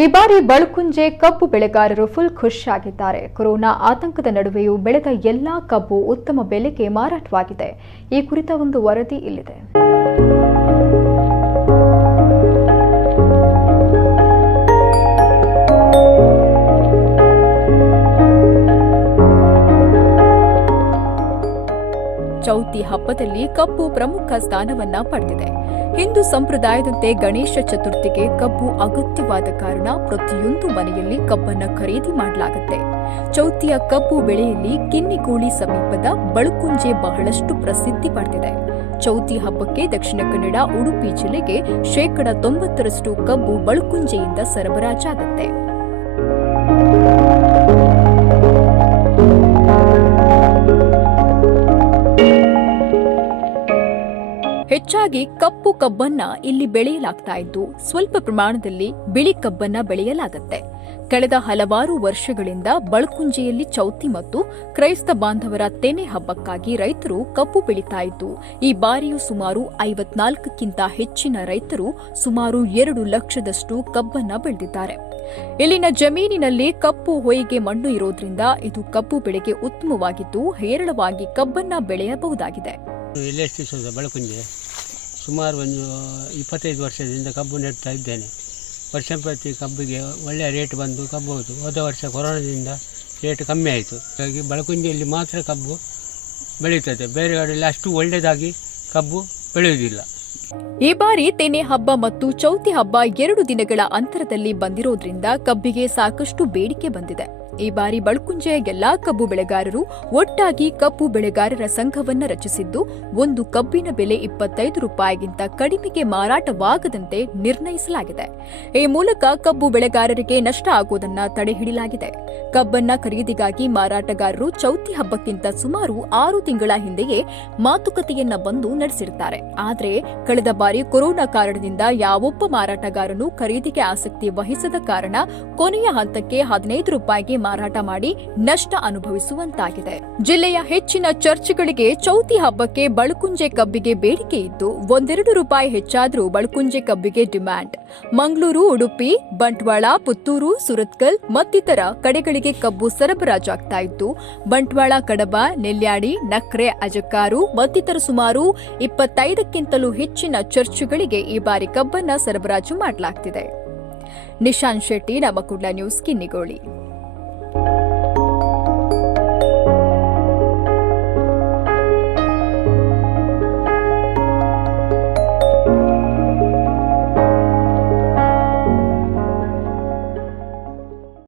ಈ ಬಾರಿ ಬಳುಕುಂಜೆ ಕಬ್ಬು ಬೆಳೆಗಾರರು ಫುಲ್ ಖುಷಿಯಾಗಿದ್ದಾರೆ. ಕೊರೋನಾ ಆತಂಕದ ನಡುವೆಯೂ ಬೆಳೆದ ಎಲ್ಲಾ ಕಬ್ಬು ಉತ್ತಮ ಬೆಲೆಗೆ ಮಾರಾಟವಾಗಿದೆ. ಈ ಕುರಿತ ಒಂದು ವರದಿ ಇಲ್ಲಿದೆ. ಚೌತಿ ಹಬ್ಬದಲ್ಲಿ ಕಬ್ಬು ಪ್ರಮುಖ ಸ್ಥಾನವನ್ನ ಪಡೆದಿದೆ. ಹಿಂದೂ ಸಂಪ್ರದಾಯದಂತೆ ಗಣೇಶ ಚತುರ್ಥಿಗೆ ಕಬ್ಬು ಅಗತ್ಯವಾದ ಕಾರಣ ಪ್ರತಿಯೊಂದು ಮನೆಯಲ್ಲಿ ಕಬ್ಬನ್ನ ಖರೀದಿ ಮಾಡಲಾಗುತ್ತೆ. ಚೌತಿಯ ಕಬ್ಬು ಬೆಳೆಯಲ್ಲಿ ಕಿನ್ನಿಗೋಳಿ ಸಮೀಪದ ಬಳುಕುಂಜೆ ಬಹಳಷ್ಟು ಪ್ರಸಿದ್ಧಿ ಪಡೆದಿದೆ. ಚೌತಿ ಹಬ್ಬಕ್ಕೆ ದಕ್ಷಿಣ ಕನ್ನಡ, ಉಡುಪಿ ಜಿಲ್ಲೆಗೆ 90% ಕಬ್ಬು ಬಳುಕುಂಜೆಯಿಂದ ಸರಬರಾಜಾಗುತ್ತೆ. ಹೆಚ್ಚಾಗಿ ಕಪ್ಪು ಕಬ್ಬನ್ನ ಇಲ್ಲಿ ಬೆಳೆಯಲಾಗ್ತಾ ಇದ್ದು, ಸ್ವಲ್ಪ ಪ್ರಮಾಣದಲ್ಲಿ ಬಿಳಿ ಕಬ್ಬನ್ನ ಬೆಳೆಯಲಾಗುತ್ತೆ. ಕಳೆದ ಹಲವಾರು ವರ್ಷಗಳಿಂದ ಬಳುಕುಂಜೆಯಲ್ಲಿ ಚೌತಿ ಮತ್ತು ಕ್ರೈಸ್ತ ಬಾಂಧವರ ತೆನೆ ಹಬ್ಬಕ್ಕಾಗಿ ರೈತರು ಕಬ್ಬು ಬೆಳೀತಾ ಇದ್ದು, ಈ ಬಾರಿಯೂ ಸುಮಾರು 54ಕ್ಕಿಂತ ಹೆಚ್ಚಿನ ರೈತರು ಸುಮಾರು 2 ಲಕ್ಷದಷ್ಟು ಕಬ್ಬನ್ನ ಬೆಳೆದಿದ್ದಾರೆ. ಇಲ್ಲಿನ ಜಮೀನಿನಲ್ಲಿ ಕಪ್ಪು ಹೊಯ್ಗೆ ಮಣ್ಣು ಇರೋದ್ರಿಂದ ಇದು ಕಬ್ಬು ಬೆಳೆಗೆ ಉತ್ತಮವಾಗಿದ್ದು, ಹೇರಳವಾಗಿ ಕಬ್ಬನ್ನ ಬೆಳೆಯಬಹುದಾಗಿದೆ. ಬಳುಕುಂಜೆ ಸುಮಾರು ಒಂದು 25 ವರ್ಷದಿಂದ ಕಬ್ಬು ನೆಡ್ತಾ ಇದ್ದೇನೆ. ವರ್ಷ ಪ್ರತಿ ಕಬ್ಬಿಗೆ ಒಳ್ಳೆಯ ರೇಟ್ ಬಂದು ಕಬ್ಬು ಹೋಯಿತು. ಹೋದ ವರ್ಷ ಕೊರೋನಾದಿಂದ ರೇಟ್ ಕಮ್ಮಿ ಆಯಿತು. ಹಾಗಾಗಿ ಬಳುಕುಂಜೆಯಲ್ಲಿ ಮಾತ್ರ ಕಬ್ಬು ಬೆಳೀತದೆ, ಬೇರೆ ಕಡೆಯಲ್ಲಿ ಅಷ್ಟು ಒಳ್ಳೆಯದಾಗಿ ಕಬ್ಬು ಬೆಳೆಯುವುದಿಲ್ಲ. ಈ ಬಾರಿ ತೆನೆ ಹಬ್ಬ ಮತ್ತು ಚೌತಿ ಹಬ್ಬ 2 ದಿನಗಳ ಅಂತರದಲ್ಲಿ ಬಂದಿರೋದ್ರಿಂದ ಕಬ್ಬಿಗೆ ಸಾಕಷ್ಟು ಬೇಡಿಕೆ ಬಂದಿದೆ. ಈ ಬಾರಿ ಬಳುಕುಂಜೆಯ ಎಲ್ಲಾ ಕಬ್ಬು ಬೆಳೆಗಾರರು ಒಟ್ಟಾಗಿ ಕಬ್ಬು ಬೆಳೆಗಾರರ ಸಂಘವನ್ನ ರಚಿಸಿದ್ದು, ಒಂದು ಕಬ್ಬಿನ ಬೆಲೆ 25 ರೂಪಾಯಿಗಿಂತ ಕಡಿಮೆಗೆ ಮಾರಾಟವಾಗದಂತೆ ನಿರ್ಣಯಿಸಲಾಗಿದೆ. ಈ ಮೂಲಕ ಕಬ್ಬು ಬೆಳೆಗಾರರಿಗೆ ನಷ್ಟ ಆಗುವುದನ್ನು ತಡೆಹಿಡಿಯಲಾಗಿದೆ. ಕಬ್ಬನ್ನ ಖರೀದಿಗಾಗಿ ಮಾರಾಟಗಾರರು ಚೌತಿ ಹಬ್ಬಕ್ಕಿಂತ ಸುಮಾರು 6 ತಿಂಗಳ ಹಿಂದೆಯೇ ಮಾತುಕತೆಯನ್ನ ಬಂದು ನಡೆಸಿರುತ್ತಾರೆ. ಆದರೆ ಕಳೆದ ಬಾರಿ ಕೊರೋನಾ ಕಾರಣದಿಂದ ಯಾವೊಬ್ಬ ಮಾರಾಟಗಾರನು ಖರೀದಿಗೆ ಆಸಕ್ತಿ ವಹಿಸದ ಕಾರಣ ಕೊನೆಯ ಹಂತಕ್ಕೆ 15 ರೂಪಾಯಿಗೆ ಮಾರಾಟ ಮಾಡಿ ನಷ್ಟ ಅನುಭವಿಸುವಂತಾಗಿದೆ. ಜಿಲ್ಲೆಯ ಹೆಚ್ಚಿನ ಚರ್ಚ್ಗಳಿಗೆ ಚೌತಿ ಹಬ್ಬಕ್ಕೆ ಬಳುಕುಂಜೆ ಕಬ್ಬಿಗೆ ಬೇಡಿಕೆ ಇದ್ದು, 1-2 ರೂಪಾಯಿ ಹೆಚ್ಚಾದರೂ ಬಳುಕುಂಜೆ ಕಬ್ಬಿಗೆ ಡಿಮ್ಯಾಂಡ್. ಮಂಗಳೂರು, ಉಡುಪಿ, ಬಂಟ್ವಾಳ, ಪುತ್ತೂರು, ಸುರತ್ಕಲ್ ಮತ್ತಿತರ ಕಡೆಗಳಿಗೆ ಕಬ್ಬು ಸರಬರಾಜಾಗ್ತಾ ಇದ್ದು, ಬಂಟ್ವಾಳ, ಕಡಬ, ನೆಲ್ಯಾಡಿ, ನಕ್ರೆ, ಅಜಕ್ಕಾರು ಮತ್ತಿತರ ಸುಮಾರು 25ಕ್ಕಿಂತಲೂ ಹೆಚ್ಚಿನ ಚರ್ಚ್ಗಳಿಗೆ ಈ ಬಾರಿ ಕಬ್ಬನ್ನ ಸರಬರಾಜು ಮಾಡಲಾಗ್ತಿದೆ. ನಿಶಾಂತ್ ಶೆಟ್ಟಿ, ನಮಕುಂಡ ನ್ಯೂಸ್, ಕಿನ್ನಿಗೋಳಿ.